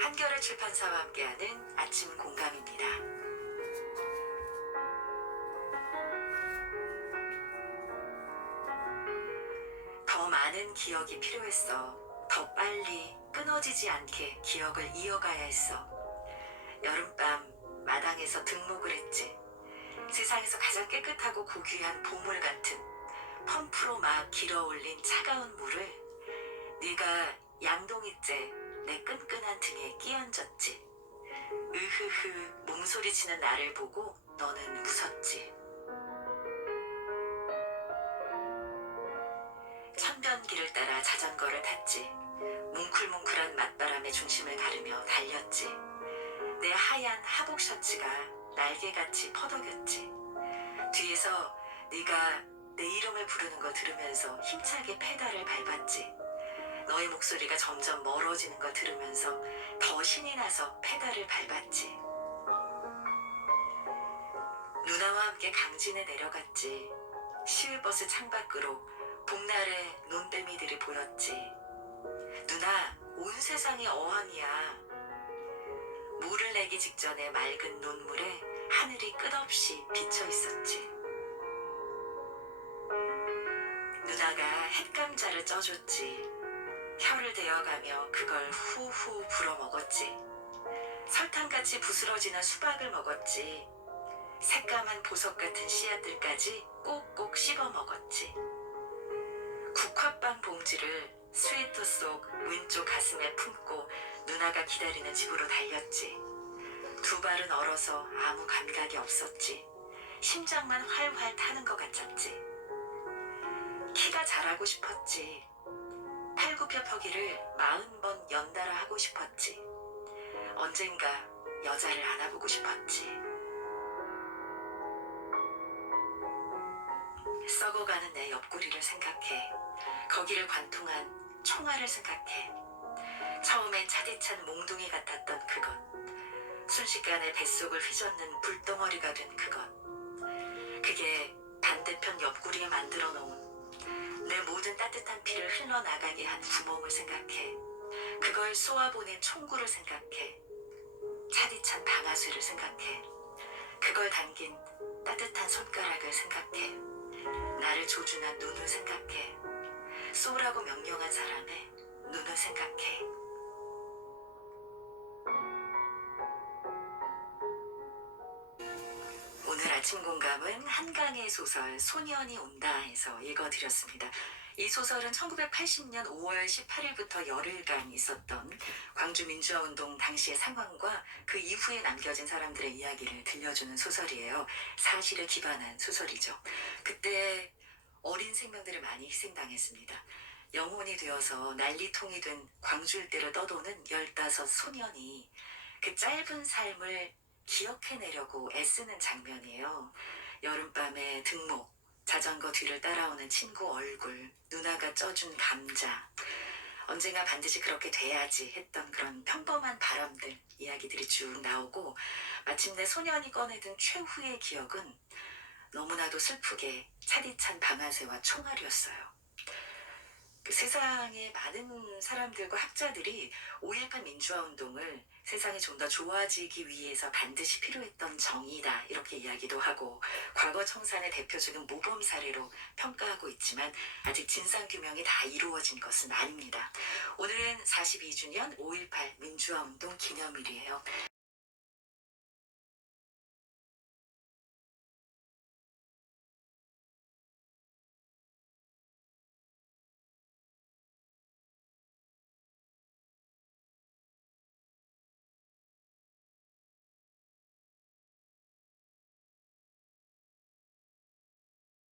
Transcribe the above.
한겨레 출판사와 함께하는 아침 공감입니다. 더 많은 기억이 필요했어. 더 빨리 끊어지지 않게 기억을 이어가야 했어. 여름밤 마당에서 등목을 했지. 세상에서 가장 깨끗하고 고귀한 보물 같은 펌프로 막 길어 올린 차가운 물을 네가 양동이째 내 끈끈한 등에 끼얹었지. 으흐흐 몸소리치는 나를 보고 너는 웃었지. 천변길을 따라 자전거를 탔지. 뭉클뭉클한 맞바람의 중심을 가르며 달렸지. 내 하얀 하복 셔츠가 날개같이 퍼덕였지. 뒤에서 네가 내 이름을 부르는 거 들으면서 힘차게 페달을 밟았지. 너의 목소리가 점점 멀어지는 걸 들으면서 더 신이 나서 페달을 밟았지. 누나와 함께 강진에 내려갔지. 시외버스 창밖으로 봄날의 논뱀이들이 보였지. 누나, 온 세상이 어항이야. 물을 내기 직전에 맑은 논물에 하늘이 끝없이 비쳐 있었지. 누나가 햇감자를 쪄줬지. 혀를 대어가며 그걸 후후 불어 먹었지. 설탕같이 부스러지는 수박을 먹었지. 새까만 보석 같은 씨앗들까지 꼭꼭 씹어 먹었지. 국화빵 봉지를 스웨터 속 왼쪽 가슴에 품고 누나가 기다리는 집으로 달렸지. 두 발은 얼어서 아무 감각이 없었지. 심장만 활활 타는 것 같았지. 키가 자라고 싶었지. 팔굽혀펴기를 마흔 번 연달아 하고 싶었지. 언젠가 여자를 안아보고 싶었지. 썩어가는 내 옆구리를 생각해. 거기를 관통한 총알을 생각해. 처음엔 차디찬 몽둥이 같았던 그것. 순식간에 뱃속을 휘젓는 불덩어리가 된 그것. 그게 반대편 옆구리에 만들어 놓은 내 모든 따뜻한 피를 흘러나가게 한 구멍을 생각해. 그걸 쏘아보낸 총구를 생각해. 차디찬 방아쇠를 생각해. 그걸 당긴 따뜻한 손가락을 생각해. 나를 조준한 눈을 생각해. 쏘라고 명령한 사람의 눈을 생각해. 아침 공감은 한강의 소설 소년이 온다에서 읽어드렸습니다. 이 소설은 1980년 5월 18일부터 열흘간 있었던 광주 민주화운동 당시의 상황과 그 이후에 남겨진 사람들의 이야기를 들려주는 소설이에요. 사실에 기반한 소설이죠. 그때 어린 생명들을 많이 희생당했습니다. 영혼이 되어서 난리통이 된 광주 일대를 떠도는 15 소년이 그 짧은 삶을 기억해내려고 애쓰는 장면이에요. 여름밤의 등목, 자전거 뒤를 따라오는 친구 얼굴, 누나가 쪄준 감자. 언젠가 반드시 그렇게 돼야지 했던 그런 평범한 바람들 이야기들이 쭉 나오고 마침내 소년이 꺼내든 최후의 기억은 너무나도 슬프게 차디찬 방아쇠와 총알이었어요. 그 세상의 많은 사람들과 학자들이 5.18 민주화 운동을 세상이 좀 더 좋아지기 위해서 반드시 필요했던 정의다 이렇게 이야기도 하고 과거 청산의 대표적인 모범 사례로 평가하고 있지만 아직 진상 규명이 다 이루어진 것은 아닙니다. 오늘은 42주년 5.18 민주화 운동 기념일이에요.